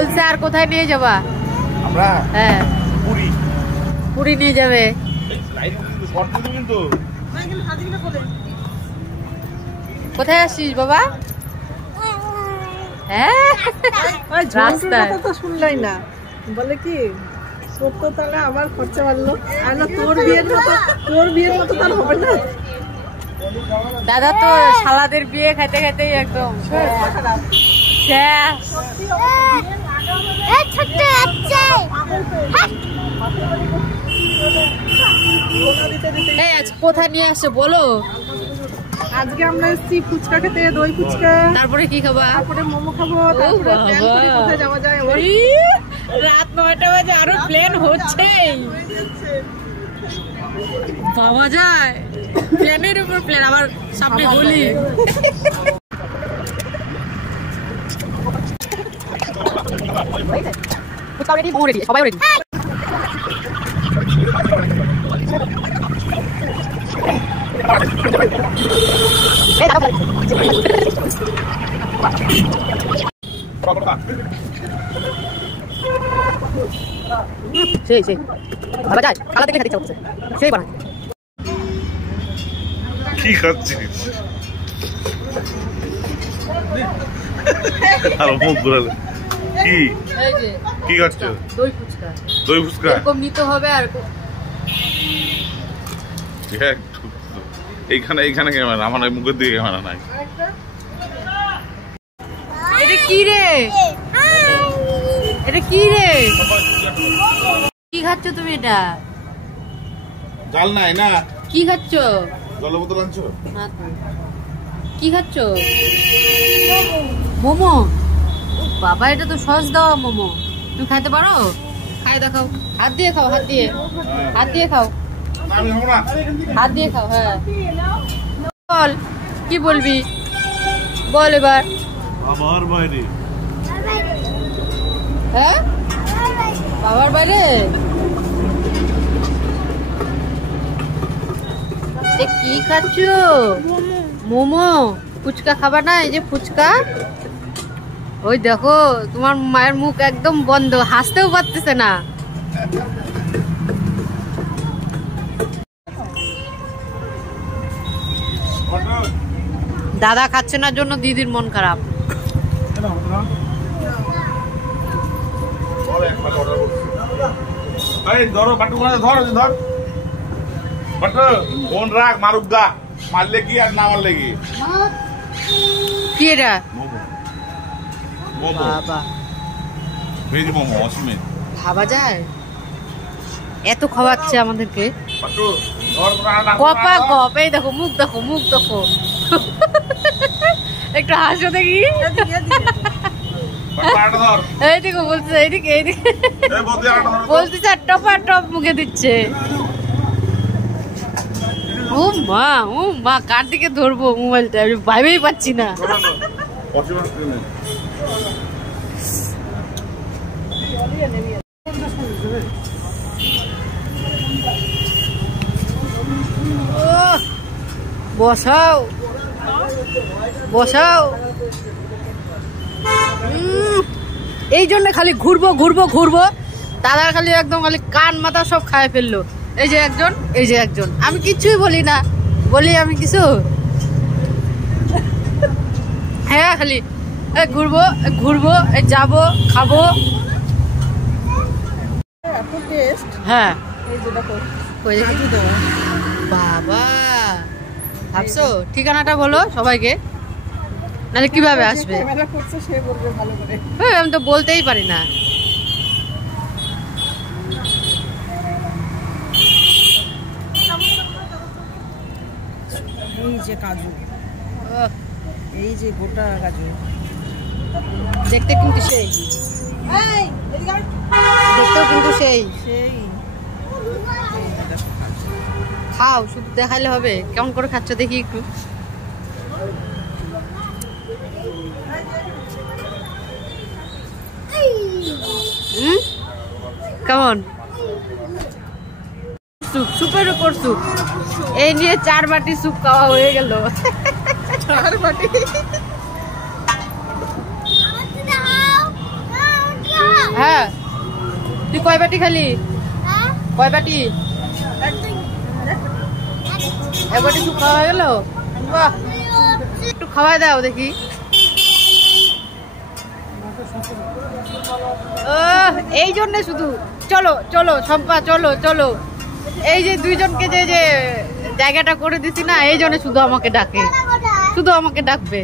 বলছে আর কোথায় নিয়ে যাবা? আমরা হ্যাঁ পুরী। পুরী নিয়ে যাবে। কোথায় আসছিস বাবা? হ্যাঁ রাস্তায় তো শুনলাই না, বলে কি সত্য তাহলে আমার খরচা বাড়লো, আর না তোর বিয়ের মতো তার হবে না। দাদা তো শালাদের বিয়ে খাইতে খাইতেই একদম শেষ। এই আজ কোথায় নিয়ে আসছে বলো? আজকে আমরা এসেছি ফুচকা খেতে, দই ফুচকা। তারপরে কি খাবা? তারপরে মোমো খাবো, তারপরে প্ল্যান করি কোথায় যাওয়া যায়। রাত 9টা বাজে আরো প্ল্যান হচ্ছে, পাওয়া যায় প্ল্যানের উপর প্ল্যান। আবার সামনে গলি। সবাই রেডি। সেই সেই ভাবা যায়, কালা দেখলে খেতে ইচ্ছা করছে, সেই বানায়। কি খাচ্ছিস? আর মুখ ঘুরালে কি? এই যে কি খাচ্ছ? দই ফুচকা। দই ফুচকা এরকম নিতে হবে। আর এইখানে ক্যামেরা, আমার মুখের দিকে ক্যামেরা নাই। এটা কি রে? এটা কি রে? কি খাচ্ছ তুমি? এটা জাল নাই না? কি খাচ্ছ? জলের বোতল আনছো? কি খাচ্ছ? মোমো। বাবা এটা তো সস দেওয়া মোমো, তুমি খাইতে পারো? খাই দেখাও, হাত দিয়ে খাও, হাত দিয়ে খাও, হাত দিয়ে খাও। হ্যাঁ বল, কি বলবি বল এবার। আমার বাইরে। হ্যাঁ বাবার বাইরে। কি খাচ্ছ? মোমো। ফুচকা খাবা না? এই যে ফুচকা। ওই দেখো তোমার মায়ের মুখ একদম বন্ধ, হাসতেও পারতেছে না। দাদা খাচ্ছে না জন্য দিদির মন খারাপ। মারলে কি আর না মারলে কি? কি এটা? বাবা ভেজ মোমো অসীমে ভাবা যায়? এত খাওয়াচ্ছে আমাদেরকে। কপা কপ। এই দেখো মুখ, দেখো মুখ, দেখো একটু হাসো দেখি। এই দেখো বলছে, এইদিকে এইদিকে বলতেছে, আর টপা টপ মুখে দিচ্ছে। ও মা কার দিকে ধরবো মোবাইলটা, আমি ভাইবেই পাচ্ছি না। বসাও বসাও। এই জন্য খালি ঘুরবো ঘুরবো ঘুরবো, দাদা খালি একদম খালি কান মাথা সব খায় ফেললো। এই যে একজন, এই যে একজন। আমি কিছুই বলি না, বলি আমি কিছু? হ্যাঁ খালি ঘুরবো ঘুরবো, যাবো খাবো। হ্যাঁ বাবা ভাবছো ঠিকানাটা বলো সবাইকে, নাহলে কিভাবে আসবে? আমি তো বলতেই পারি না। এই যে কাজু, এই যে গোটা কাজু, দেখতে কিন্তু সেই, দেখতেও কিন্তু সেই। খাও, শুধু দেখাইলে হবে? কেমন করে খাচ্ছ দেখি একটু। কেমন? স্যুপ, স্যুপের উপর স্যুপ। এই নিয়ে 4 বাটি স্যুপ খাওয়া হয়ে গেল। 4 বাটি। তুই কয় বাটি খালি? কয় বাটি? এক বাটি শুধু খাওয়া গেল? বাহ, একটু খাওয়াই দাও দেখি। এই জন্য শুধু চলো চলো শম্পা চলো চলো, এই যে দুইজনকে যে জায়গাটা করে দিছি না, এই জন্য শুধু আমাকে ডাকে, শুধু আমাকে ডাকবে।